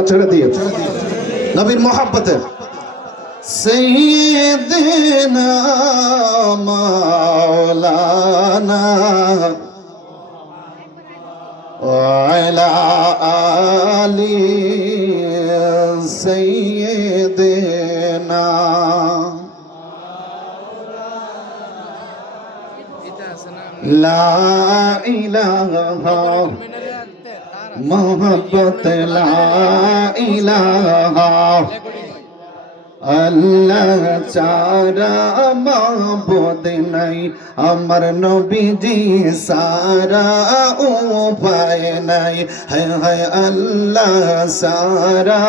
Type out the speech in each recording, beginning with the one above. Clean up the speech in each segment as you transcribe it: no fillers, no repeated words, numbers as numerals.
না ছেড়ে দিয়ে নবীর মোহাব্বতে সাইয়্যিদিনা মাওলানা ওয়া আলা আলি সাইয়্যিদিনা লা ইলাহা মোহাব্বত লা ইলাহা আল্লাহ ছাড়া মাবুদ নাই আমার নবীজি সারা উপায় নাই হায় হায় আল্লাহ সারা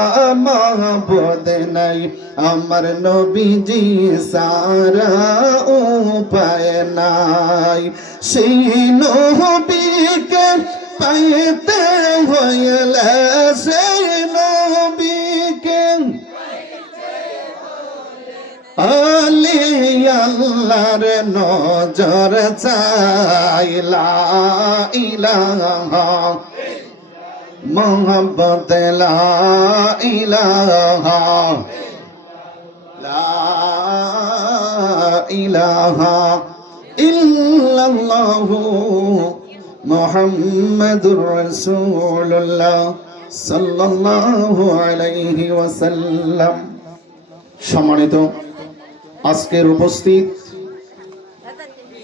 মাবুদ নাই আমার নবীজি সারা উপায় নাই সেই নবীকে পাইতে হইলে সেই নবীকে আলি আল্লাহর নজর চাইলা ইলাহা মোহাব্বত লা ইলাহা লা ইলাহা ইল্লাল্লাহু মুহাম্মাদুর রাসূলুল্লাহ সাল্লাল্লাহু আলাইহি ওয়াসাল্লাম। সম্মানিত আজকের উপস্থিত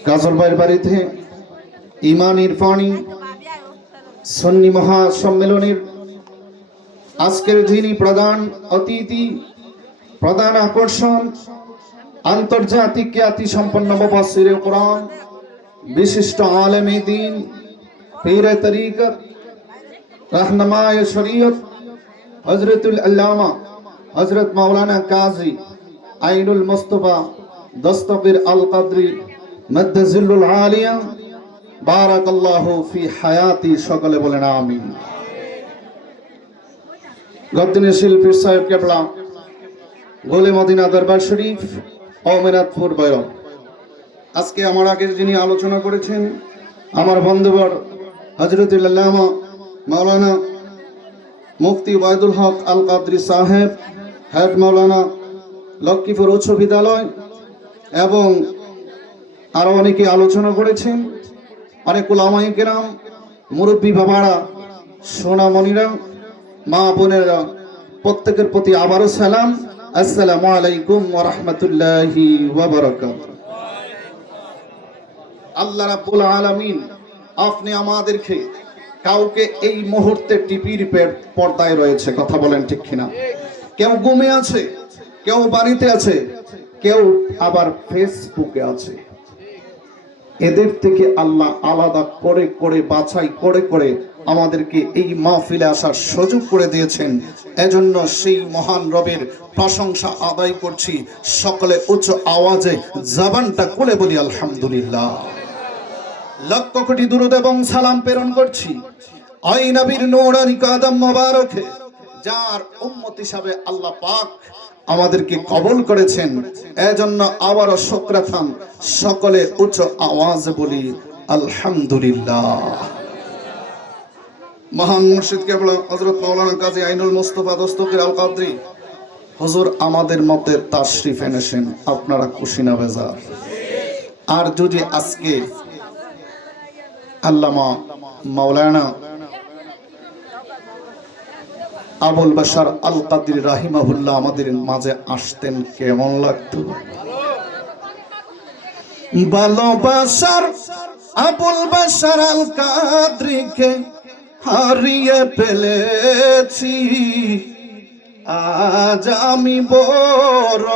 গাজর ভাইয়ের বাড়িতে ঈমান ইরফানি সুন্নি মহাসম্মেলনের আজকের যিনি প্রধান অতিথি, প্রধান আকর্ষণ, আন্তর্জাতিক খ্যাতি সম্পন্ন মুফাসসিরে কোরআন, বিশিষ্ট আলেমে দ্বীন, পীরে তরিকত, রাহনুমায়ে শরীয়ত হযরতুল আল্লামা হযরত মাওলানা কাজী আইনুল মুস্তাফা দস্তগীর আল কাদরি মাদ্দাজিল্লুল আলিয়া বারাকাল্লাহু ফি হায়াতি, সকলে বলেন আমিন। গদ্দিনী শিল্পী সাহেব কেবলা গোলে মদিনা দরবার শরীফ ওমেরাতপুর বয়রব। আজকে আমার আগে যিনি আলোচনা করেছেন আমার বন্ধুবর হযরতুল আল্লামা মাওলানা মুফতি ওয়াইদুল হক আল কাদরি সাহেব, হেড মাওলানা লক্ষ্মীপুর উচ্চ বিদ্যালয়, এবং আরো অনেকে আলোচনা করেছেন, অনেক উলামায়ে কেরাম, মুরব্বী বাবারা, সোনামণিরা, মা বোনেরা, প্রত্যেকের প্রতি আবারও সালাম। আসসালামু আলাইকুম ওয়া রাহমাতুল্লাহি ওয়া বারাকাতুহু। আল্লাহ রাব্বুল আলামিন আপনি আমাদেরকে কাউকে এই মুহূর্তে টিভির পর্দায় রয়েছে, কথা বলেন ঠিক কিনা? কেউ ঘুমে আছে, কেউ বাড়িতে আছে, কেউ আবার ফেসবুকে আছে। এদের থেকে আল্লাহ আলাদা করে করে বাছাই করে করে আমাদেরকে এই মাহফিলে আসার সুযোগ করে দিয়েছেন। এজন্য সেই মহান রবের প্রশংসা আদায় করছি। সকলে উচ্চ আওয়াজে জবানটা খুলে বলি আলহামদুলিল্লাহ। লক্ষ কোটি দুরূদ এবং সালাম প্রেরণ করছি ওই নবীর নূরানী কদম মোবারকে, যার উম্মত হিসাবে আল্লাহ পাক আমাদেরকে কবুল করেছেন। এজন্য আবারও শুকরাতান সকলে উচ্চ আওয়াজে বলি আলহামদুলিল্লাহ। মহান মুর্শিদ কেবলা হযরত মাওলানা কাজী আইনুল মুস্তাফা দস্তগীর আল কাদরি হুজুর আমাদের মধ্যে তাশরিফ এনেছেন। আপনারা খুশি না বেজার? আর যদি আজকে আল্লামা মাওলানা আবুল বাশার আল কাদরি রাহিমাহুল্লাহ আমাদের মাঝে আসতেন, কেমন লাগতো? ভালোবাসার আবুল বাশার আল কাদরিকে হারিয়ে ফেলেছি, আজ আমি বড়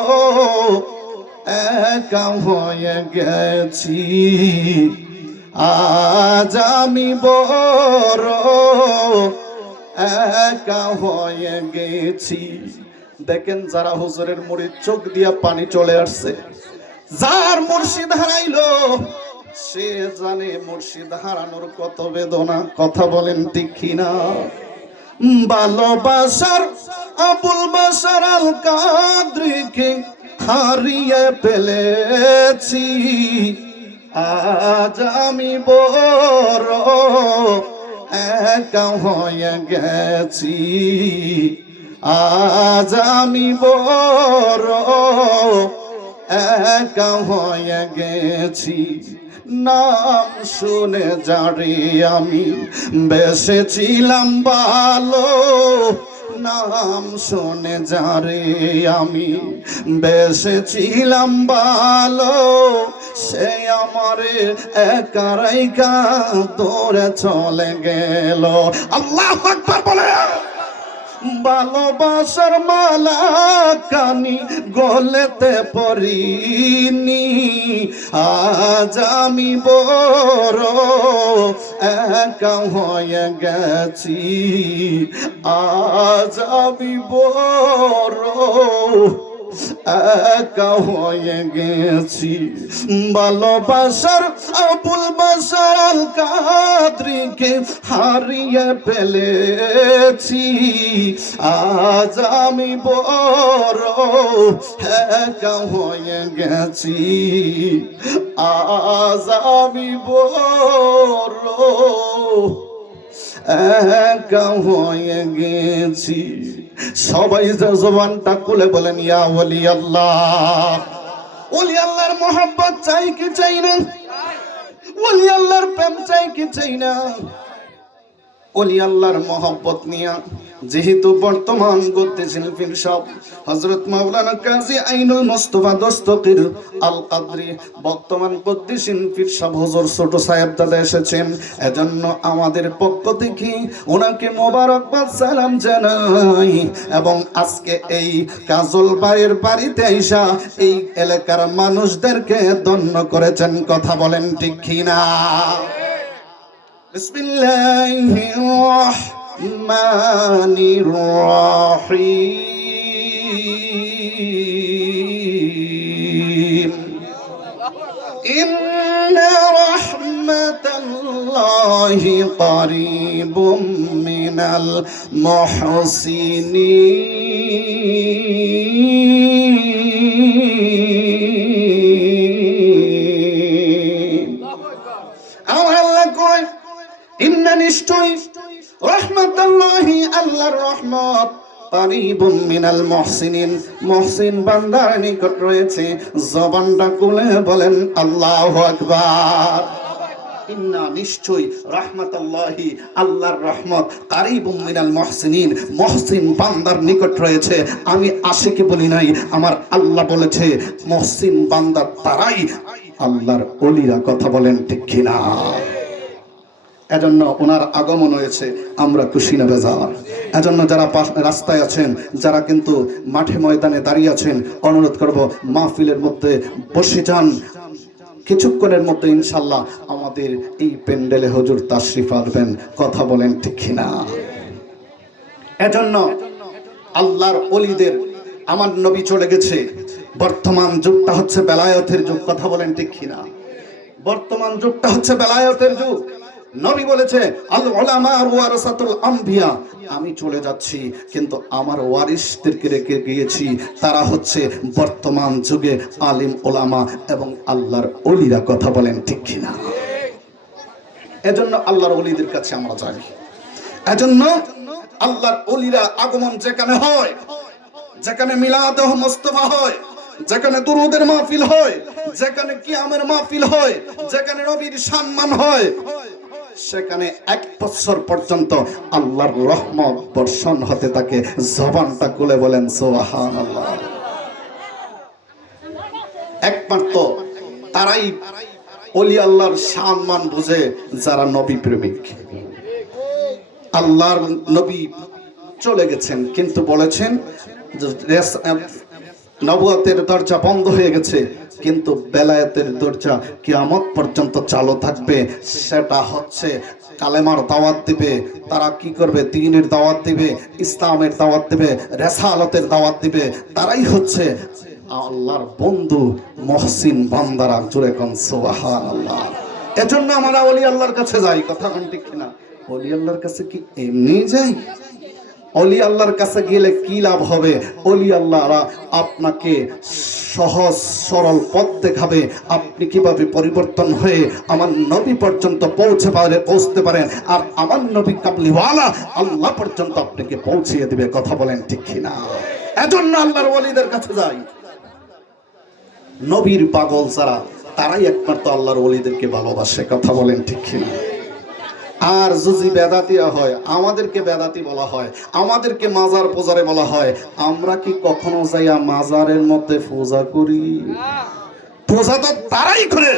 একা হয়ে গেছি, আজ আমি বড় একা হয়ে গেছি। দেখেন যারা হুজুরের মুরিদ, চোখ দিয়া পানি চলে আসছে। যার মুর্শিদ হারাইলো সে জানে মুর্শিদ হারানোর কত বেদনা, কথা বলেন ঠিক কিনা? ভালোবাসার আবুল বাশার আল কাদরিকে হারিয়ে ফেলেছি, আজ আমি বড় একা হয়ে গেছি, আজ আমি বড় একা হয়ে গেছি। নাম শুনে যারে আমি বেসেছিলাম ভালো, নাম শুনে যারে আমি বেসেছিলাম ভালো, সে আমারে একা রাইখা দূরে চলে গেল। আল্লাহু আকবার বলে। ভালোবাসার মালা কানি গলেতে পরিনি, আজ আমি বড় একা হয়ে গেছি, আজ আমি বড় একা হয়ে গেছি। ভালোবাসার আবুল বাশার আল কাদরিকে হারিয়ে ফেলেছি, আজ আমি বড় একা হয়ে গেছি, আজ আমি বড় একা হয়ে গেছি। সবাই জবানটা খুলে বলেন ইয়া ওলি আল্লাহ। ওলি আল্লাহর মোহাব্বত চাই কি চাই না? ওলি আল্লাহর প্রেম চাই কি চাই না? ওলি আল্লাহর মোহাব্বত নিয়া যেহেতু বর্তমান গদ্যশিল্পীর সব হযরত মাওলানা কাজী আইনুল মুস্তাফা দস্তগীর আল কাদরি বর্তমান গদ্যশিল্পীর সব হুজুর ছোট সাহেব দাদা এসেছেন, এজন্য আমাদের পক্ষ থেকে ওনাকে মোবারকবাদ সালাম জানাই। এবং আজকে এই কাজল বাড়ির বাড়িতে আইসা এই এলাকার মানুষদেরকে ধন্য করেছেন, কথা বলেন ঠিক কিনা? বিসমিল্লাহির রহমানির রহিম। ইন্না রাহমাতাল্লাহি করিবুম মিনাল মুহসিনিন। আমার আল্লাহ কয় ইন্না নিশ্চয় রাহমাতুল্লাহি আল্লাহর রহমত করিবুম মিনাল মুহসিনিন, মুহসিন বান্দার নিকট রয়েছে। জবানটা খুলে বলেন আল্লাহু আকবার। ইন্না নিশ্চয় রাহমাতুল্লাহি আল্লাহর রহমত করিবুম মিনাল মুহসিনিন, মুহসিন বান্দার নিকট রয়েছে। আমি আশিকি বলি নাই, আমার আল্লাহ বলেছে মুহসিন বান্দা তারাই আল্লাহর ওলিরা, কথা বলেন ঠিক কিনা? এজন্য ওনার আগমন হয়েছে, আমরা খুশি না বেজার। এজন্য যারা রাস্তায় আছেন, যারা কিন্তু মাঠে ময়দানে দাঁড়িয়ে আছেন, অনুরোধ করব মাহফিলের মধ্যে বসে যান। কিছুক্ষণের মধ্যে ইনশাল্লাহ আমাদের এই প্যান্ডেলে হুজুর তাশরিফ আনবেন, কথা বলেন ঠিক কিনা? এজন্য আল্লাহর ওলিদের আমার নবী চলে গেছে। বর্তমান যুগটা হচ্ছে বেলায়েতের যুগ, কথা বলেন ঠিক কিনা? বর্তমান যুগটা হচ্ছে বেলায়েতের যুগ। নবী বলেছে আল উলামা ওয়ারাসাতুল আম্বিয়া, আমি চলে যাচ্ছি কিন্তু আমার ওয়ারিসদেরকে রেখে গিয়েছি, তারা হচ্ছে বর্তমান যুগে আলিম ওলামা এবং আল্লাহর ওলিরা, কথা বলেন ঠিক কিনা? এজন্য আল্লাহর ওলিদের কাছে আমরা যাই। এজন্য আল্লাহর ওলিরা আগমন যেখানে হয়, যেখানে মিলাদ মুস্তাফা হয়, যেখানে দুরুদের মাহফিল হয়, যেখানে কিয়ামের মাহফিল হয়, যেখানে নবীর সম্মান হয়, সেখানে 1 বছর পর্যন্ত আল্লাহর রহমত বর্ষণ হতে থাকে। জবানটা খুলে বলেন সুবহানাল্লাহ। একমাত্র তারাই ওলি আল্লাহর সম্মান বুঝে যারা নবী প্রেমিক। আল্লাহর নবী চলে গেছেন কিন্তু বলেছেন নবুয়তের দরজা বন্ধ হয়ে গেছে, কিন্তু বেলায়েতের দরজা কিয়ামত পর্যন্ত চালু থাকবে। সেটা হচ্ছে কালেমার দাওয়াত দিবে, তারা কি করবে? দ্বীনের দাওয়াত দিবে, ইসলামের দাওয়াত দিবে, রিসালাতের দাওয়াত দিবে। তারাই হচ্ছে আল্লাহর বন্ধু মুহসিন বান্দারা। জোরে কোন সুবহানাল্লাহ। এজন্য আমরা ওলি আল্লাহর কাছে যাই, কথা কোন ঠিক কিনা? ওলি আল্লাহর কাছে কি এমনি যাই? ওলি আল্লাহর কাছে গেলে কি লাভ হবে? ওলি আল্লাহরা আপনাকে সহজ সরল পথ দেখাবে, আপনি কিভাবে পরিবর্তন হয়ে আমার নবী পর্যন্ত পৌঁছতে পারেন, আর আমার নবী কাবলিওয়ালা আল্লাহ পর্যন্ত আপনাকে পৌঁছিয়ে দিবে। কথা বলেন ঠিক কিনা? এজন্য আল্লাহর ওয়ালিদের কাছে যাই। নবীর পাগল যারা, তারাই একমাত্র আল্লাহর ওয়ালিদেরকে ভালোবাসে। কথা বলেন ঠিক কিনা? আর যদি বেদাতিয়া হয়, আমাদেরকে বেদাতি বলা হয়, আমাদেরকে মাজার পূজারে বলা হয়। আমরা কি কখনো যাইয়া মাজারের মধ্যে পূজা করি? পূজা তো তারাই করে।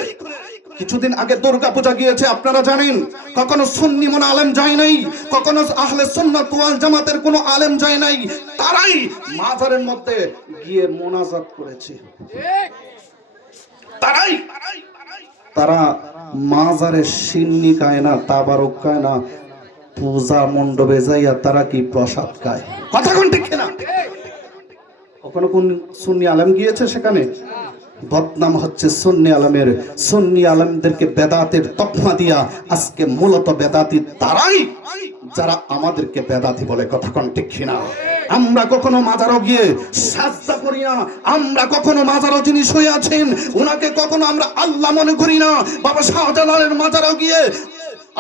কিছুদিন আগে দুর্গা পূজা গিয়েছে, আপনারা জানেন। কখনো সুন্নি মনে আলেম যায় নাই, কখনো আহলে সুন্নাত ওয়াল জামাতের কোনো আলেম যায় নাই। তারাই মাজারের মধ্যে গিয়ে মোনাজাত করেছে। তারা মাজারে সিন্নি খায় না, তাবারুক খায় না, পূজা মণ্ডপে যাইয়া তারা কি প্রসাদ খায়। কথা কোন ঠিক না? কখনো কোন সুন্নি আলেম গিয়েছে সেখানে? বদনাম হচ্ছে সুন্নি আলেমের। সুন্নি আলেমদেরকে বেদাতের তকমা দিয়া আজকে মূলত বেদাতি তারাই যারা আমাদেরকে বেদাতি বলে। কথা কোন ঠিক না? আমরা কখনো মাজারও গিয়ে সাজদা করি না, আমরা কখনো মাজারও যিনি শুয়ে আছেন ওনাকে কখনো আমরা আল্লাহ মনে করি না। বাবা শাহজালালের মাজারও গিয়ে,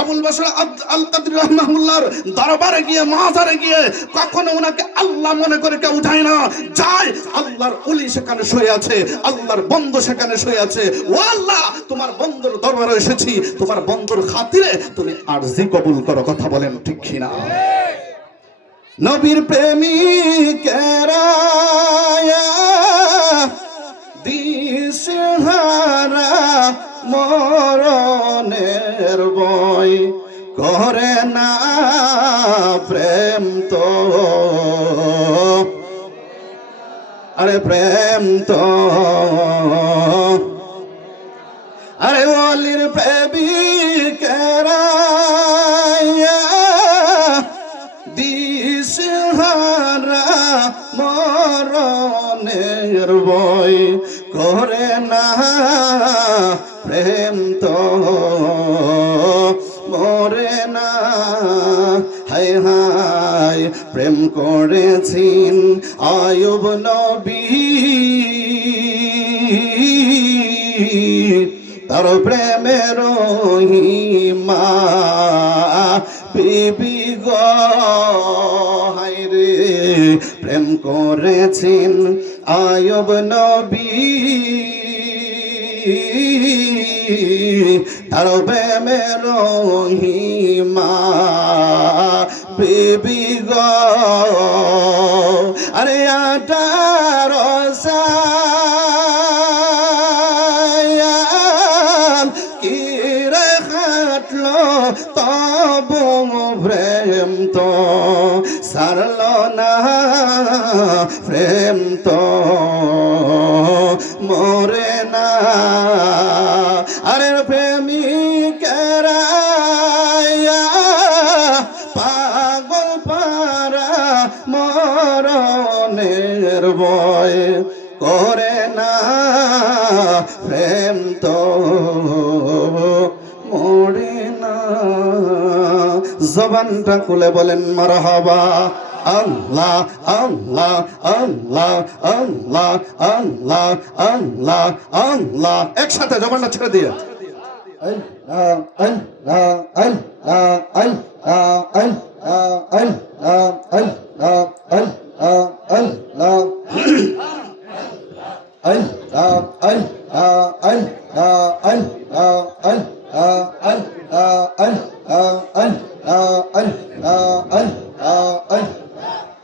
আবুল বাশার আল কাদরি রাহমাহুল্লাহর দরবারে গিয়ে, মাজারে গিয়ে কখনো ওনাকে আল্লাহ মনে করে কেউ যায় না। যায় আল্লাহর ওলি সেখানে শুয়ে আছে, আল্লাহর বন্ধু সেখানে শুয়ে আছে। ও আল্লাহ, তোমার বন্ধুর দরবারে এসেছি, তোমার বন্ধুর খাতিরে তুমি আরজি কবুল করো। কথা বলেন ঠিক কিনা? নবীর প্রেমিকেরা দিশহারা মরণের ভয় করে না, প্রেম তো আরে প্রেম তো আরে ওলির প্রেমিকেরা দিশহারা মরণের ভয় করে না, প্রেম তো মরে না। হায় হায় প্রেম করেছেন আয়ুব নবী, তার প্রেমের মা বিবি গো। হায় রে প্রেম করেছেন আয়ুব নবী, তার প্রেমের মা বিবি গো। আরে 18 সাল কি রে খাটলো, তবু প্রেম তো সারল না, প্রেম তো মরে না। আরে প্রেমিকেরা পাগল পারা মরণের ভয় করে না, প্রেম তো মরে না। জবানটা খুলে বলেন মারহাবা। আল্লাহ আল্লাহ আল্লাহ আল্লাহ আল্লাহ আল্লাহ আল্লাহ। একসাথে জবানটা ছেড়ে দিয়ে আল্লাহ আল্লাহ আল্লাহ আল্লাহ আল্লাহ আল্লাহ আল্লাহ আল্লাহ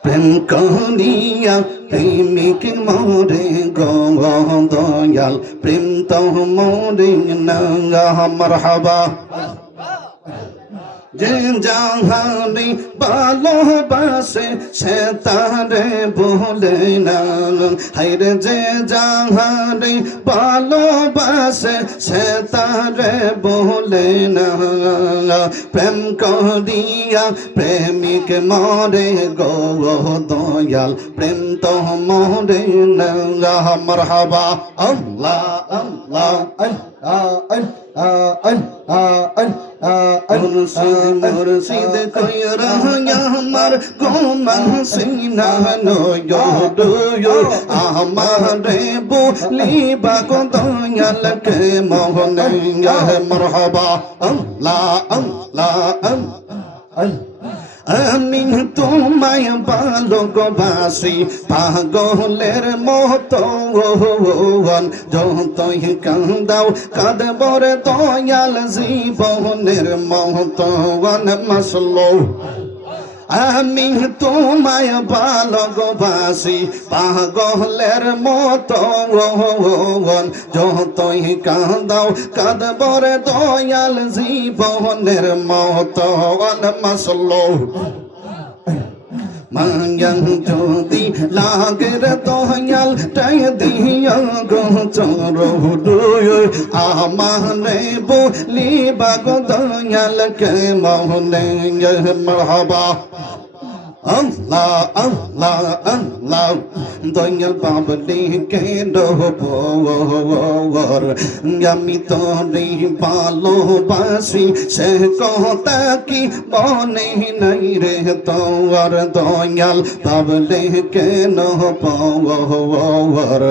প্রেম করিয়া প্রেমিক মরে গো দয়াল, প্রেম তো মরে না। মারহাবা। যে জাহানে ভালোবাসে সে তারে বলে না, হায়রে যে জাহানে ভালোবাসে সে তারে বলে না। প্রেম করিয়া প্রেমিক মরে গো দয়াল, প্রেম তো মরে না। মারহাবা। আল্লাহ আল্লাহ আল্লাহ মুর্শিদ মুর্শিদ কইরা আমার কোমল সিনা নয়ডুয়ো আমারে বলিবা গো দয়াল কে মোহনে মারহাবা আল্লাহ আল্লাহ আল্লাহ আমি তোমায় ভালোবাসি পাগলের মতো যতই কান্দাও কাঁদবর দয়াল জীবনের মতো মাসলো আমি তোমায় ভালোবাসি পাগলের মতো যতই কাঁদাও কাঁদবর দয়াল জীবনের মতো মাসলো মায়াং যদি লাগের দয়াল টাই দিয়া গো চরুয় আমারে বলিবা গো দয়াল কে মোহনে মারহাবা আল্লাহ আল্লাহ আল্লাহ দয়াল বাবলি কে ডোবর আমি তোরে ভালোবাসি সে কথা কি মনে নাই রে তোর দয়াল বাবলি কে ডোবর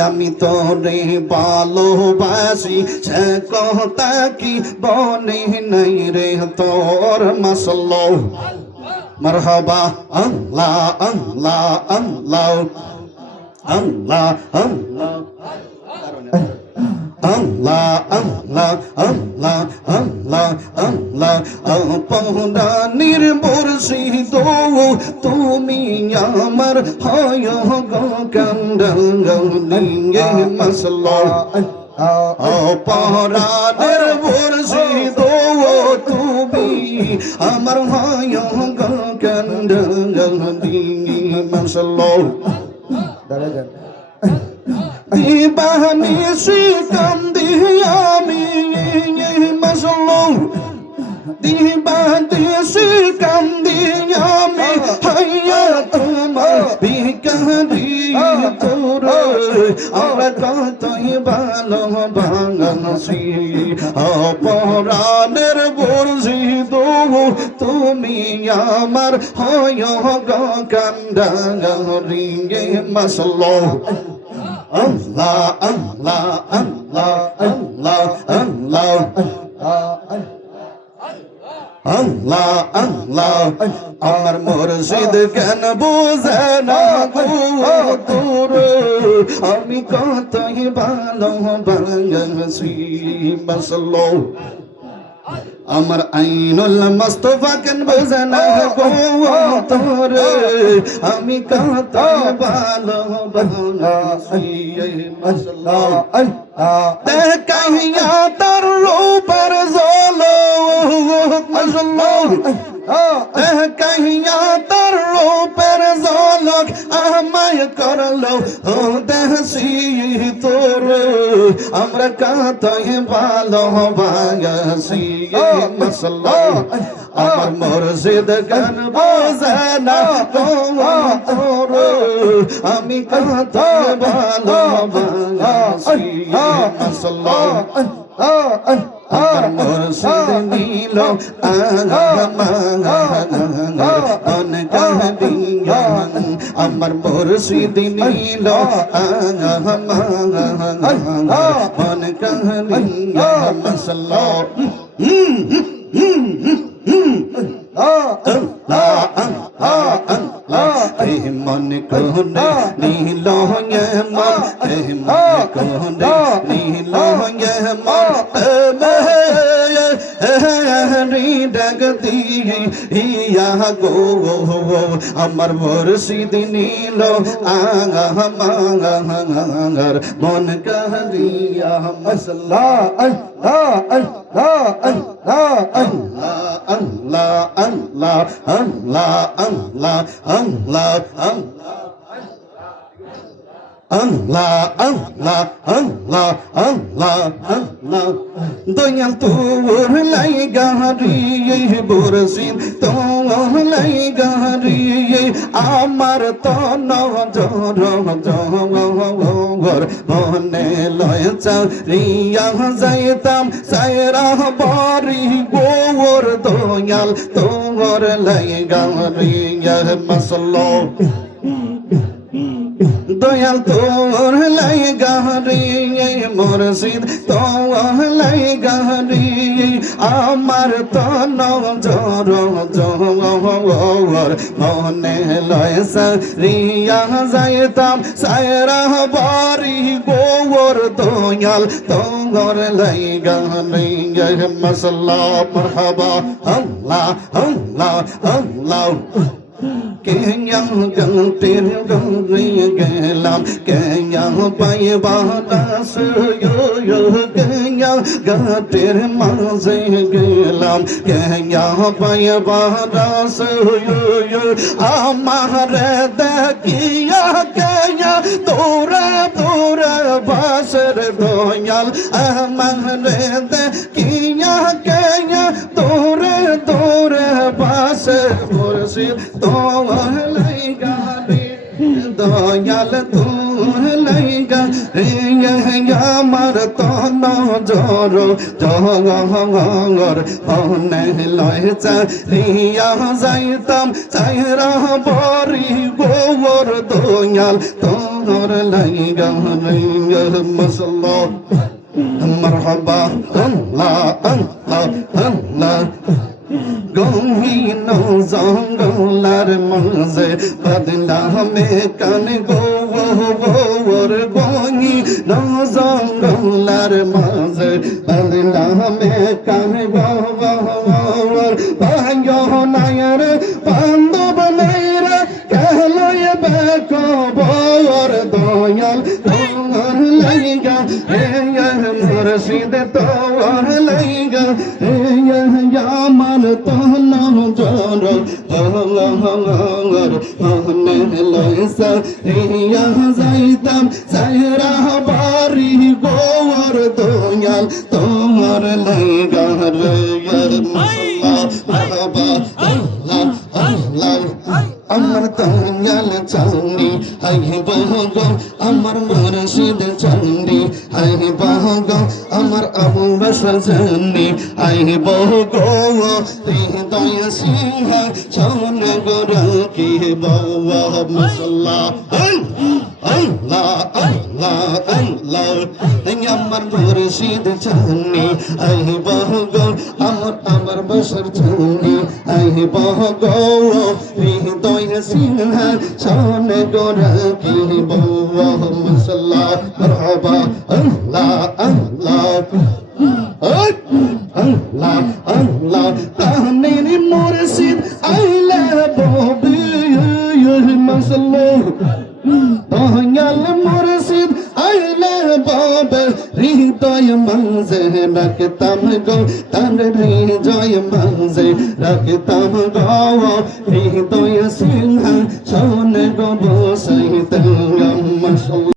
আমি তোরে ভালোবাসি সে কথা কি মনে নাই রে তোর মাসলো মারহাবা আল্লাহ আল্লাহ আল্লাহ আল্লাহ আল্লাহ আল্লাহ আল্লাহ আল্লাহ আল্লাহ আল্লাহ আপনানির মুর্শিদ তুমি আমার হয় গো কান্দালিয়ে মাসলা আপনানির মুর্শিদ তুমি আমার হয় গো কান্দালিয়ে মাসলা দিবানি শিকান্দি আমি মাসলো দিবানি শিকান্দি আমি হাইয়া তোমার বিকারি তোর আমরা কতই ভালো বাঙালি অপরাণের বর্জিত তুমি আমার হয় গো কান্দারি Maslow Allah, Allah, Allah, Allah, Allah, Allah, Allah, আমার মুর্শিদ কেন বুঝে না গো তোর আমি কতই ভালো বাঙালি মাসলো আমার আইনুল মুস্তাফা কেন বুঝে না গো তোর আমি কত ভালো বাঙালি মাসলা দেখাইয়া তার রূপের জলো মাসলা দেখাইয়া তার রূপের ঝলক আমায় করলো দেশি তোর আমরা কতই ভালো বাঙালি মাসলা আমার মুর্শিদ গান বোঝে না তোর আমি কত ভালো বাঙালি মাসলা আমার মুর্শিদ নীল আমার মুর্শিদ নীল মন কাহিয়া মাসলা মন কোনে নীল মন কোনে নীল ডাকতি ইয়া গো আমার মুর্শিদ নীল আঙার মন কাহিয়া মাসলা আল্লাহ আল্লাহ আল্লাহ আল্লাহ আল্লাহ আল্লাহ আল্লাহ আল্লাহ আল্লাহ আল্লাহ আল্লাহ আল্লাহ আল্লাহ দয়াল তোর লাই গাহারি বরসিন তোর লাই গাহারি আমার তো নজর জহর মনে লয় চারিয়া যাইতাম সায়রা বাড়ি গোর দয়াল তোর লাই গাহারি মাসাল্লাহ দয়াল তোর লাই গাহারি মুর্শিদ তোর লাই গাহারি আমার তো নজর জহর মনে লয় সারিয়া যাইতাম সায়রা বাড়ি গোর দয়াল তোর লাই গাহারি মাসাল্লাহ মারহাবা আল্লাহ আল্লাহ আল্লাহ কেয়া গন্তের গঙ্গে গেলাম কেয়া পায়ে বাতাস কেয়া গাতের মাঝে গেলাম কেয়া পায়ে বাতাস আমার দেখিয়া কেয়া তোরা তোরা বাসর দয়াল আমার দেখিয়া কেয়া তোরা তোরা বাসর মুর্শিদ তোর লাই গাহারি দয়াল তোর লাই গাহারি আমার তো নজর জহর মনে লয় চারিয়া যাইতাম সায়রা বাড়ি গোর দয়াল তোর লাই গাহারি মাসাল্লাহ মারহাবা আল্লাহ আল্লাহ আল্লাহ গহীন জঙ্গলার মাঝে বদলামে কান গোর গহীন জঙ্গলার মাঝে বদলামে কান গোর ভাইয় নায়র বান্ধব নাইরা কেলয় বেকো বর দয়াল তোর লাইগা হে মুর্শিদ তোর লাইগা হে আমার তো নজর মনে লয় সারিয়া যাইতাম সায়রা বাড়ি গোর দয়াল তোমার লাইগা রে মারহাবা আল্লাহ আল্লাহ আমার দয়াল চাঁদি আই বহগ আমার মুর্শিদ চাঁদি আই বহগ আমার আবু বকর চাঁদি আই বহগ হৃদয় সিংহ ছন গোর কি বাবা মাশাআল্লাহ আল্লাহ আল্লাহ আল্লাহ আমার মুর্শিদ চাঁদি আই বহগ আমার বকর চাঁদি আই বহগ হৃদয় সিংহ ছন গোর কি বাবা মাশাআল্লাহ মারহাবা আল্লাহ আল্লাহ আল্লাহ আল্লাহ তাহনির মুর্শিদ আইলা ববি মাশাআল্লাহ দয়াল মুর্শিদ আইলা বাবা হৃদয় মাঝে রাখতাম গো তার হৃদয় মাঝে রাখতাম গো হৃদয় সিংহ শোন গো বসাইতাম